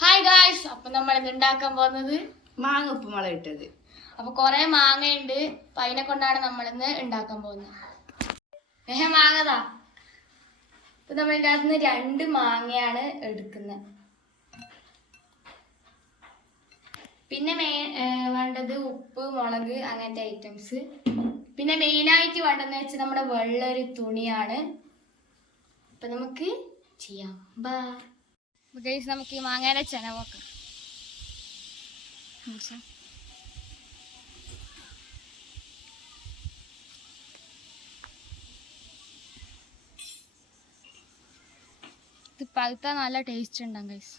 Hi guys അപ്പൊ നമ്മൾ ഇത് ഉണ്ടാക്കാൻ പോകുന്നത് മാങ്ങ ഉപ്പുമുളക് ഇട്ടത് അപ്പൊ കൊറേ മാങ്ങയുണ്ട് അപ്പൊ അതിനെ കൊണ്ടാണ് നമ്മൾ ഇന്ന് ഉണ്ടാക്കാൻ പോകുന്നത്. ഏഹ് മാങ്ങതാ? അപ്പൊ നമ്മൾ ഇതിന്റെ അകത്ത് നിന്ന് രണ്ട് മാങ്ങയാണ് എടുക്കുന്നത്. പിന്നെ മേ വേണ്ടത് ഉപ്പ് മുളക് അങ്ങനത്തെ ഐറ്റംസ് പിന്നെ മെയിനായിട്ട് വേണ്ടതെന്ന് വെച്ചാൽ നമ്മുടെ വെള്ളൊരു തുണിയാണ്. അപ്പൊ നമുക്ക് ചെയ്യാം. ബാ ഗൈസ് നമുക്ക് ഈ മാങ്ങയുടെ നോക്കാം. ഇത് പഴുത്താൽ നല്ല ടേസ്റ്റ് ഉണ്ടാകും ഗൈസ്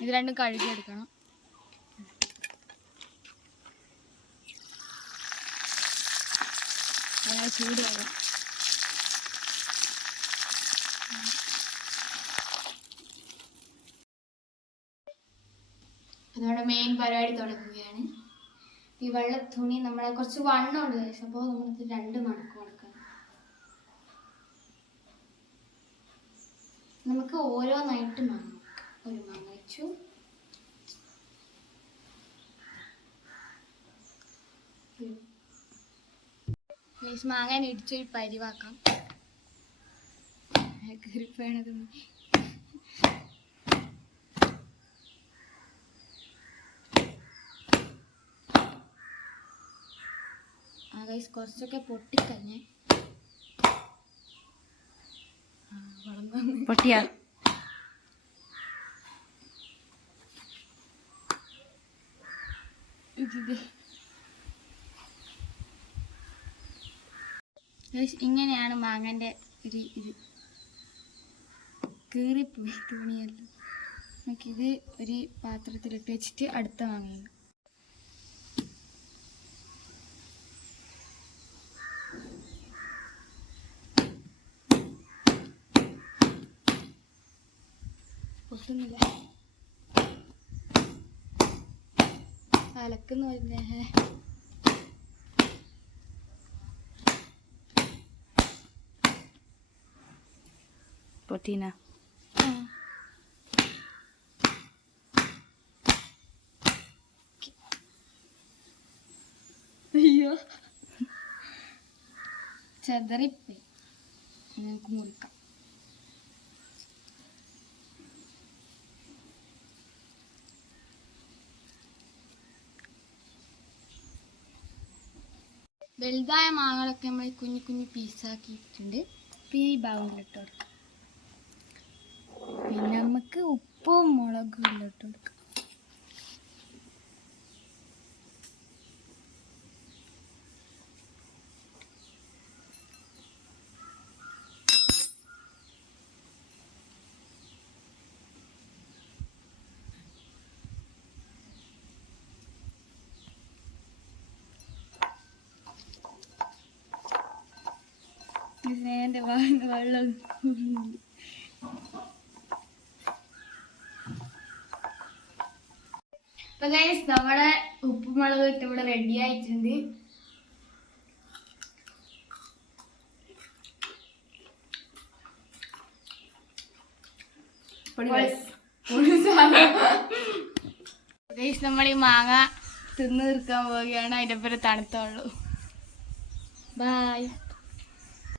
ഇത് രണ്ടും കഴുകിയെടുക്കണം. ചൂട് വരാം. അതോടെ മെയിൻ പരിപാടി തുടങ്ങുകയാണ്. ഈ വെള്ള തുണി നമ്മളെ കുറച്ച് വണ്ണമുണ്ട് അപ്പോൾ നമ്മളിത് രണ്ട് മണക്ക് കൊടുക്കണം നമുക്ക് ഓരോന്നായിട്ട് മാങ്ങ. ഒരു മാങ്ങ വെച്ചു. മാങ്ങ ഇടിച്ചൊരു പരിവാക്കാം. കീറിപ്പോണത് ഗൈസ് കുറച്ചൊക്കെ പൊട്ടിക്കഴിഞ്ഞേ. പൊട്ടിയാ. ഇങ്ങനെയാണ് മാങ്ങന്റെ ഒരു ഇത്. കീറിപ്പോയി തുണിയെല്ലാം. നമുക്കിത് ഒരു പാത്രത്തിലിട്ട് വെച്ചിട്ട് അടുത്ത മാങ്ങ പൊട്ടുന്നില്ല. അലക്കുന്ന പറഞ്ഞേ. പൊട്ടീന. അയ്യോ. ചെതറിപ്പോയി. നമുക്ക് മുറിക്കാം. വലുതായ മാങ്ങകളൊക്കെ നമ്മൾ കുഞ്ഞു കുഞ്ഞു പീസാക്കിയിട്ടുണ്ട് പിന്നെ ഈ ഭാഗം കൊടുക്കാം. പിന്നെ നമുക്ക് ഉപ്പും മുളകും എല്ലാം ഇട്ട് കൊടുക്കാം. വെള്ളം. അപ്പൊ ഗൈസ് നമ്മുടെ ഉപ്പുമുളക് ഇട്ട് ഇവിടെ റെഡി ആയിട്ടുണ്ട്. ഗൈസ് നമ്മൾ ഈ മാങ്ങ തിന്നു തീർക്കാൻ പോവുകയാണ്. അതിന്റെ പേര് തണുത്തുള്ളൂ ബായ്